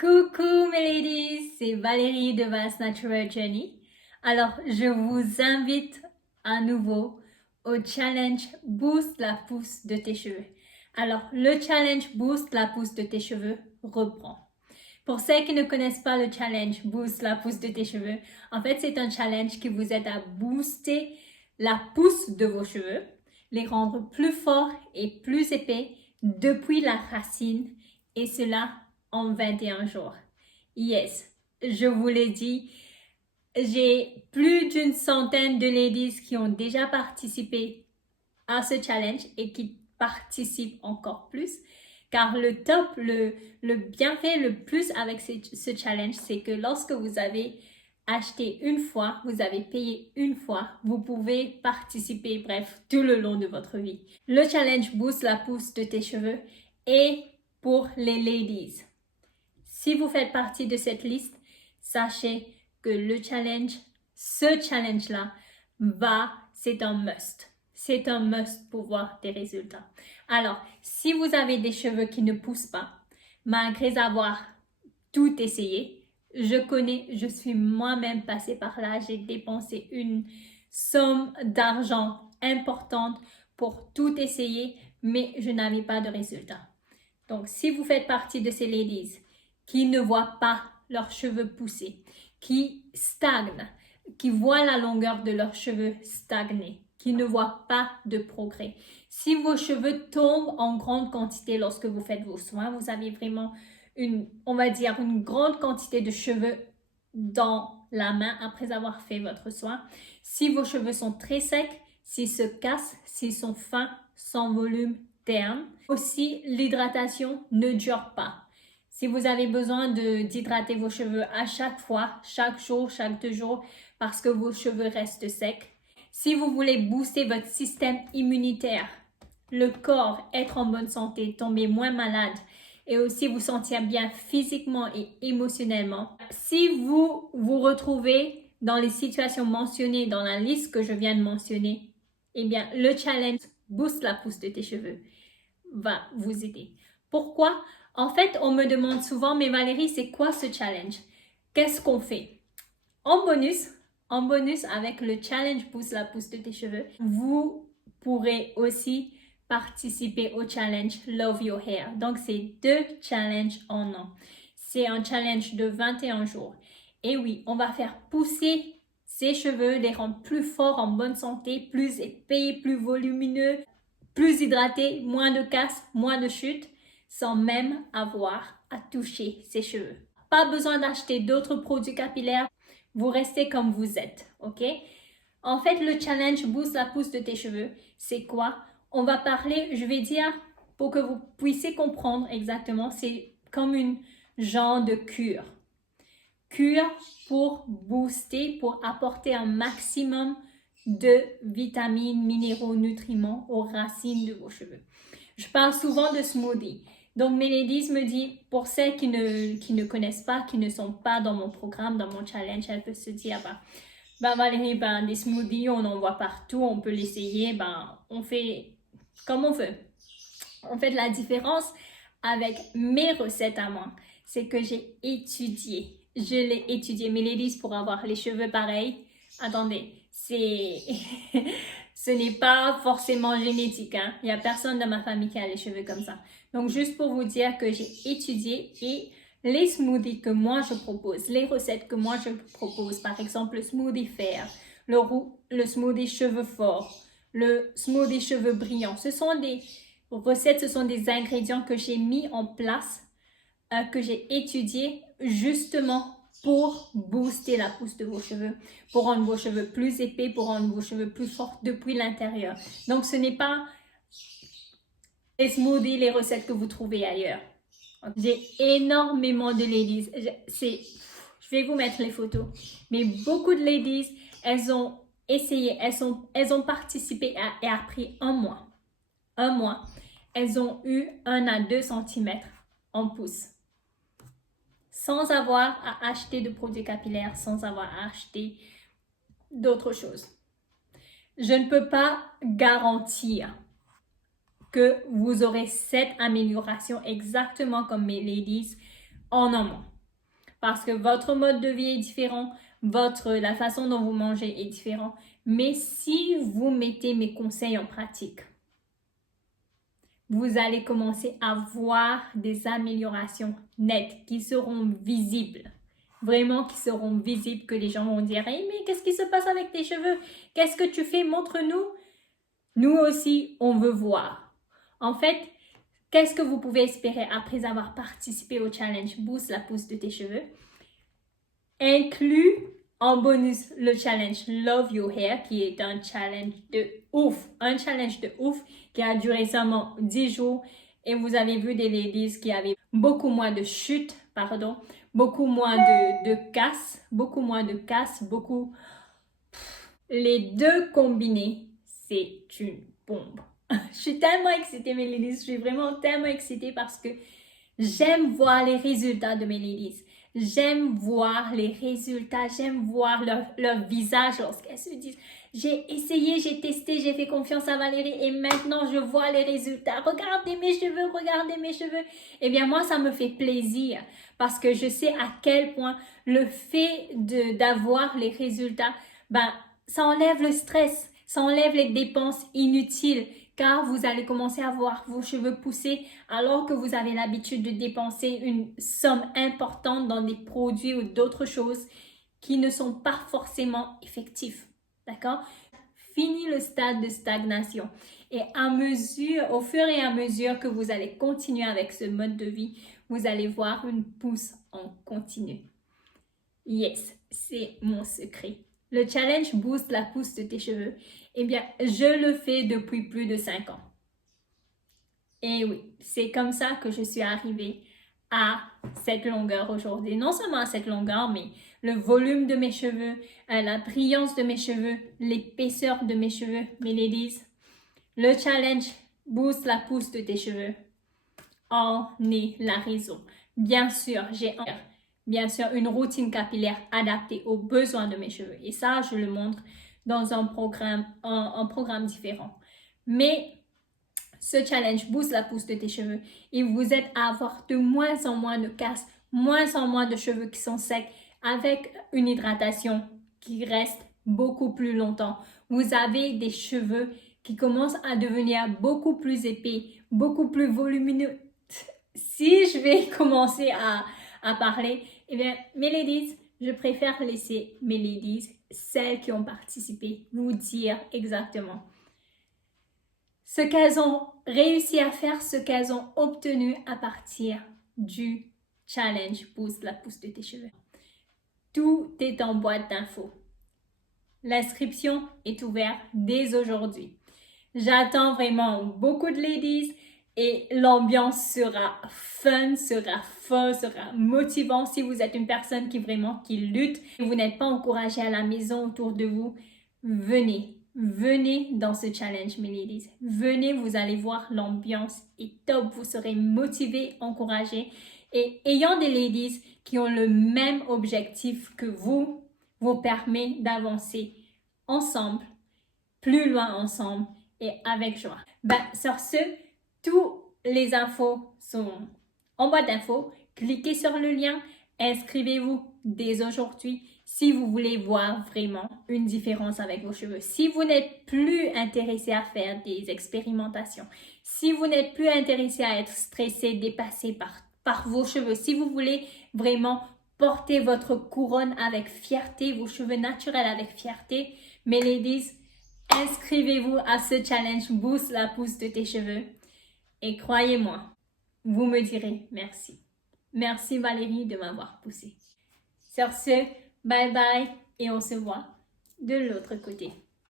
Coucou mes ladies, c'est Valérie de Vast Natural Journey. Alors, je vous invite à nouveau au challenge Boost la pousse de tes cheveux. Alors, le challenge Boost la pousse de tes cheveux reprend. Pour celles qui ne connaissent pas le challenge Boost la pousse de tes cheveux, en fait, c'est un challenge qui vous aide à booster la pousse de vos cheveux, les rendre plus forts et plus épais depuis la racine, et cela en 21 jours. Yes, je vous l'ai dit, j'ai plus d'une centaine de ladies qui ont déjà participé à ce challenge et qui participent encore plus. Car le top, le bienfait le plus avec ce challenge, c'est que lorsque vous avez acheté une fois, vous avez payé une fois, vous pouvez participer, bref, tout le long de votre vie. Le challenge Boost la pousse de tes cheveux est pour les ladies. Si vous faites partie de cette liste, sachez que ce challenge-là, c'est un must. C'est un must pour voir des résultats. Alors, si vous avez des cheveux qui ne poussent pas, malgré avoir tout essayé, je suis moi-même passée par là, j'ai dépensé une somme d'argent importante pour tout essayer, mais je n'avais pas de résultat. Donc, si vous faites partie de ces ladies qui ne voient pas leurs cheveux pousser, qui stagnent, qui voient la longueur de leurs cheveux stagner, qui ne voient pas de progrès. Si vos cheveux tombent en grande quantité lorsque vous faites vos soins, vous avez vraiment une grande quantité de cheveux dans la main après avoir fait votre soin. Si vos cheveux sont très secs, s'ils se cassent, s'ils sont fins, sans volume, terne. Aussi, l'hydratation ne dure pas. Si vous avez besoin d'hydrater vos cheveux à chaque fois, chaque jour, chaque 2 jours, parce que vos cheveux restent secs. Si vous voulez booster votre système immunitaire, le corps, être en bonne santé, tomber moins malade et aussi vous sentir bien physiquement et émotionnellement. Si vous vous retrouvez dans les situations mentionnées dans la liste que je viens de mentionner, eh bien, le challenge Boost la pousse de tes cheveux va vous aider. Pourquoi? En fait, on me demande souvent, mais Valérie, c'est quoi ce challenge? Qu'est-ce qu'on fait? En bonus, avec le challenge Boost la pousse de tes cheveux, vous pourrez aussi participer au challenge Love Your Hair. Donc, c'est 2 challenges en un. C'est un challenge de 21 jours. Et oui, on va faire pousser ces cheveux, les rendre plus forts, en bonne santé, plus épais, plus volumineux, plus hydratés, moins de casse, moins de chute, sans même avoir à toucher ses cheveux. Pas besoin d'acheter d'autres produits capillaires, vous restez comme vous êtes, ok? En fait, le challenge Boost la pousse de tes cheveux, c'est quoi? On va parler, je vais dire, pour que vous puissiez comprendre exactement, c'est comme une genre de cure. Cure pour booster, pour apporter un maximum de vitamines, minéraux, nutriments aux racines de vos cheveux. Je parle souvent de smoothie. Donc, mes ladies me disent, pour celles qui ne connaissent pas, qui ne sont pas dans mon programme, dans mon challenge, elles peuvent se dire, Valérie, des smoothies, on en voit partout, on peut l'essayer, on fait comme on veut. En fait, la différence avec mes recettes à moi, c'est que j'ai étudié. Je l'ai étudié, mes ladies, pour avoir les cheveux pareils. Attendez, ce n'est pas forcément génétique, hein. Il n'y a personne dans ma famille qui a les cheveux comme ça. Donc, juste pour vous dire que j'ai étudié et les smoothies que moi je propose, les recettes que moi je propose, par exemple le smoothie fer, le smoothie cheveux forts, le smoothie cheveux brillants, ce sont des recettes, ce sont des ingrédients que j'ai mis en place, que j'ai étudiés justement pour booster la pousse de vos cheveux, pour rendre vos cheveux plus épais, pour rendre vos cheveux plus forts depuis l'intérieur. Donc, ce n'est pas les smoothies, les recettes que vous trouvez ailleurs. J'ai énormément de ladies. Je vais vous mettre les photos. Mais beaucoup de ladies, elles ont essayé, elles ont participé et après un mois, elles ont eu 1 à 2 cm en pousse. Sans avoir à acheter de produits capillaires, sans avoir à acheter d'autres choses. Je ne peux pas garantir que vous aurez cette amélioration exactement comme mes ladies en un mois. Parce que votre mode de vie est différent, la façon dont vous mangez est différente. Mais si vous mettez mes conseils en pratique, vous allez commencer à voir des améliorations nettes qui seront visibles. Vraiment qui seront visibles, que les gens vont dire « Hey, mais qu'est-ce qui se passe avec tes cheveux? Qu'est-ce que tu fais? Montre-nous. » Nous aussi, on veut voir. En fait, qu'est-ce que vous pouvez espérer après avoir participé au challenge Boost la pousse de tes cheveux? Inclus en bonus le challenge Love Your Hair, qui est un challenge de ouf. Un challenge de ouf qui a duré seulement 10 jours. Et vous avez vu des ladies qui avaient beaucoup moins de chutes, beaucoup moins de casse, Les deux combinés, c'est une bombe. Je suis tellement excitée, mes ladies. Je suis vraiment tellement excitée parce que j'aime voir les résultats de mes ladies. J'aime voir les résultats, j'aime voir leur visage lorsqu'elles se disent « J'ai essayé, j'ai testé, j'ai fait confiance à Valérie et maintenant je vois les résultats. Regardez mes cheveux, regardez mes cheveux. » Eh bien, moi, ça me fait plaisir parce que je sais à quel point le fait d'avoir les résultats, ça enlève le stress, ça enlève les dépenses inutiles. Car vous allez commencer à voir vos cheveux pousser alors que vous avez l'habitude de dépenser une somme importante dans des produits ou d'autres choses qui ne sont pas forcément effectifs. D'accord? Fini le stade de stagnation. Et au fur et à mesure que vous allez continuer avec ce mode de vie, vous allez voir une pousse en continu. Yes, c'est mon secret. Le challenge Boost la pousse de tes cheveux, eh bien, je le fais depuis plus de 5 ans. Et oui, c'est comme ça que je suis arrivée à cette longueur aujourd'hui. Non seulement à cette longueur, mais le volume de mes cheveux, la brillance de mes cheveux, l'épaisseur de mes cheveux, mes ladies. Le challenge Boost la pousse de tes cheveux en est la raison. Bien sûr, une routine capillaire adaptée aux besoins de mes cheveux. Et ça, je le montre dans un programme différent. Mais ce challenge Boost la pousse de tes cheveux. Il vous aide à avoir de moins en moins de casse, moins en moins de cheveux qui sont secs, avec une hydratation qui reste beaucoup plus longtemps. Vous avez des cheveux qui commencent à devenir beaucoup plus épais, beaucoup plus volumineux. Si je vais commencer à parler, eh bien, mes ladies, je préfère laisser mes ladies, celles qui ont participé, vous dire exactement ce qu'elles ont réussi à faire, ce qu'elles ont obtenu à partir du challenge Boost la pousse de tes cheveux. Tout est en boîte d'infos. L'inscription est ouverte dès aujourd'hui. J'attends vraiment beaucoup de ladies et l'ambiance sera fun, sera folle, sera motivant. Si vous êtes une personne qui lutte, et vous n'êtes pas encouragé à la maison autour de vous, venez dans ce challenge, mes ladies. Venez, vous allez voir, l'ambiance est top. Vous serez motivés, encouragés. Et ayant des ladies qui ont le même objectif que vous permet d'avancer ensemble, plus loin ensemble et avec joie. Sur ce, tous les infos sont en boîte d'infos. Cliquez sur le lien, inscrivez-vous dès aujourd'hui si vous voulez voir vraiment une différence avec vos cheveux. Si vous n'êtes plus intéressé à faire des expérimentations, si vous n'êtes plus intéressé à être stressé, dépassé par vos cheveux, si vous voulez vraiment porter votre couronne avec fierté, vos cheveux naturels avec fierté, mes ladies, inscrivez-vous à ce challenge Boost la pousse de tes cheveux. Et croyez-moi, vous me direz merci. Merci Valérie de m'avoir poussé. Sur ce, bye bye et on se voit de l'autre côté.